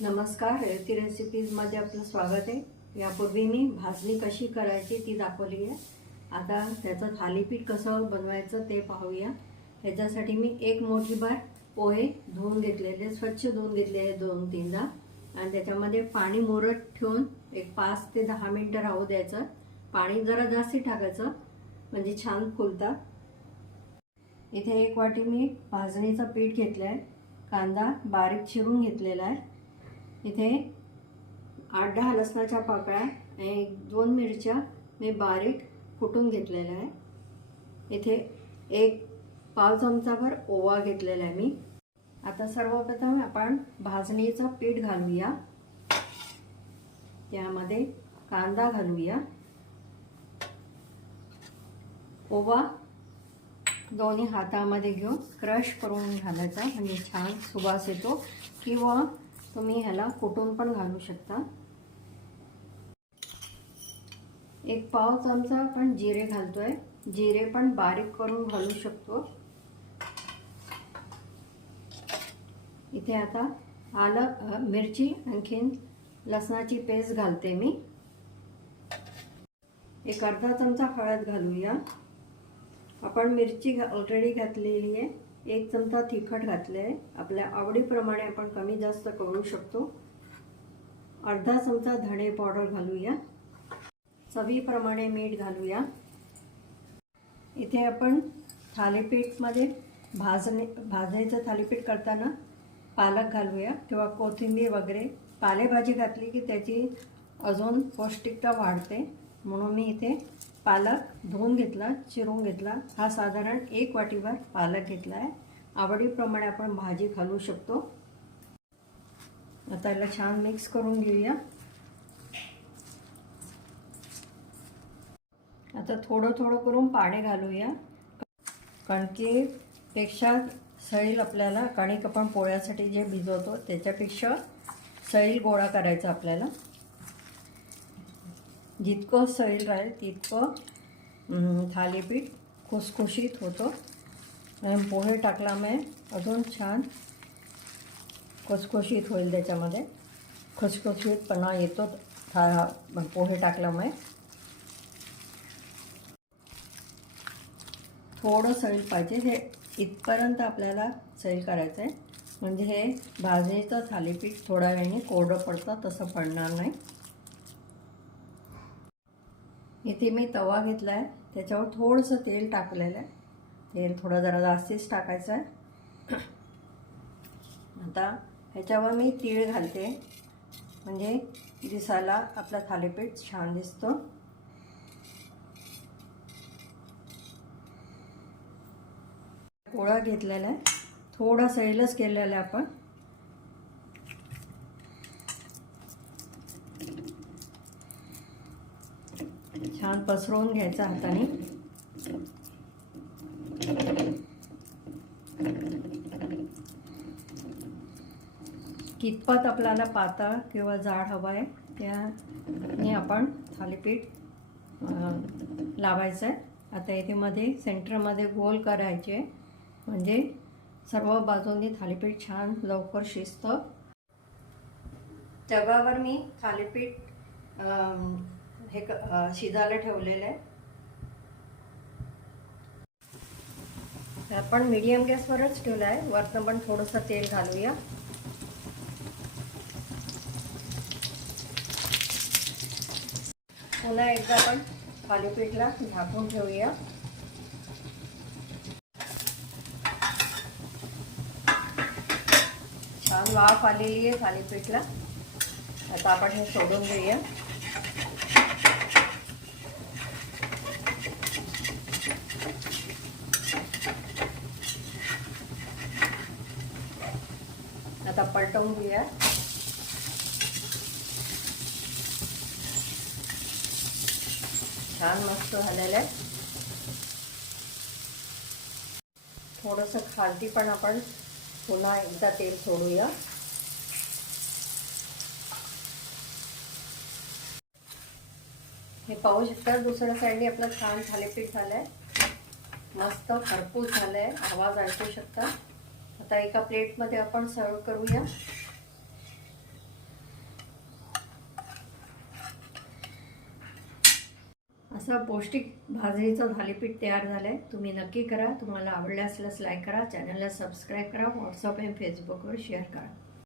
नमस्कार हेल्थी रेसिपीजमध्ये आपलं स्वागत आहे. यापूर्वी मी भाजणी कशी करायची ती दाखवली आहे. आता त्याचं थालीपीठ कसं बनवायचं ते पाहूया. ह्याच्यासाठी मी एक मोठी बार पोहे धुवून घेतलेले स्वच्छ धुवून घेतलेले दोन तीनदा. आणि त्याच्यामध्ये पाणी मुरत ठेवून एक पाच ते दहा मिनटं राहू द्यायचं. पाणी जरा जास्ती टाकायचं म्हणजे छान फुलतात इथे एक वाटी मी भाजणीचं पीठ घेतलं आहे कांदा बारीक चिरून घेतलेला आहे. इथे आठ दहा लसणाच्या पाकळ्या आणि दोन मिरच्या मी बारीक कुटून घेतलेल्या आहे. इथे एक पाव चमचाभर ओवा घेतलेला आहे मी. आता सर्वप्रथम आपण भाजणीचं पीठ घालूया. त्यामध्ये कांदा घालूया. ओवा दोन्ही हातामध्ये घेऊन क्रश करून घालायचा म्हणजे छान सुवास येतो. किंवा तुम्ही ह्याला कुटून पण घालू शकता. एक पाव चमचा आपण जिरे घालतोय. जिरे पण बारीक करून घालू शकतो. इथे आता आलं मिरची आणखीन लसणाची पेस्ट घालते मी. एक अर्धा चमचा हळद घालूया. आपण मिरची ऑलरेडी घातलेली आहे. एक चमचा तिखट घातले आहे आपल्या आवडीप्रमाणे आपण कमी जास्त करू शकतो. अर्धा चमचा धणे पावडर घालूया. चवीप्रमाणे मीठ घालूया. इथे आपण थालीपीठमध्ये भाजणे भाजायचं थालीपीठ करताना पालक घालूया किंवा कोथिंबीर वगैरे. पालेभाजी घातली की त्याची अजून पौष्टिकता वाढते. म्हणून मी इथे पालक धुवून घेतला चिरून घेतला. हा साधारण एक वाटीभर पालक घेतला आहे आवडीप्रमाणे आपण भाजी घालू शकतो. आता याला छान मिक्स करून घेऊया. आता थोडं थोडं करून पाणी घालूया. कणकेपेक्षा सैल आपल्याला कणिक आपण पोळ्यासाठी जे भिजवतो त्याच्यापेक्षा सैल गोळा करायचा आपल्याला. जितकं सैल राहील तितकं थालीपीठ खुसखुशीत होतं. आणि पोहे टाकल्यामुळे अजून छान खुसखुशीत होईल त्याच्यामध्ये. खुसखुशीतपणा येतो. था पोहे टाकल्यामुळे थोडं सैल पाहिजे. हे इथपर्यंत आपल्याला सैल करायचं आहे म्हणजे हे भाजणीचं थालीपीठ थोड्या वेळाने कोरडं पडतं तसं पडणार नाही. इथे मी तवा घेतला आहे त्याच्यावर थोडंसं तेल टाकलेलं आहे. तेल थोडं जरा जास्तीच टाकायचं आहे. आता ह्याच्यावर मी तीळ घालते. म्हणजे दिसायला आपला थालीपीठ छान दिसतो. पोळा घेतलेला आहे. थोडा सैलच केलेला आहे आपण. छान पसरवून घ्यायचा हाताने. कितपत आपल्याला पातळ किंवा जाड हवं आहे त्याने आपण थालीपीठ लावायचं आहे आता इथे मध्ये सेंटरमध्ये गोल करायचे. म्हणजे सर्व बाजूंनी थालीपीठ छान लवकर शिजतं. तव्यावर मी थालीपीठ हे शिजायला ठेवलेलं आहे. तर आपण मीडियम गॅसवरच ठेवलं आहे. वरनं पण थोडंसं तेल घालूया. पुन्हा एकदा आपण थालीपीठला झाकून ठेवूया. छान वाफ आलेली आहे थालीपीठला आता आपण हे सोडून घेऊया आता पलटवून घेऊया छान मस्त झालेलं आहे. थोडंसं खालती पण आपण पुन्हा एकदा तेल सोडूया. हे पाहू शकता दुसऱ्या साईडने आपलं छान थालीपीठ झालंय. मस्त खरपूस झालंय. आवाज ऐकू शकता. आता एका प्लेटमध्ये आपण सर्व करूया. असा पौष्टिक भाजणीचं थालीपीठ तयार झालं आहे तुम्ही नक्की करा. तुम्हाला आवडलं असल्यास लाईक करा चॅनलला सबस्क्राईब करा. व्हॉट्सअप आणि फेसबुकवर शेअर करा.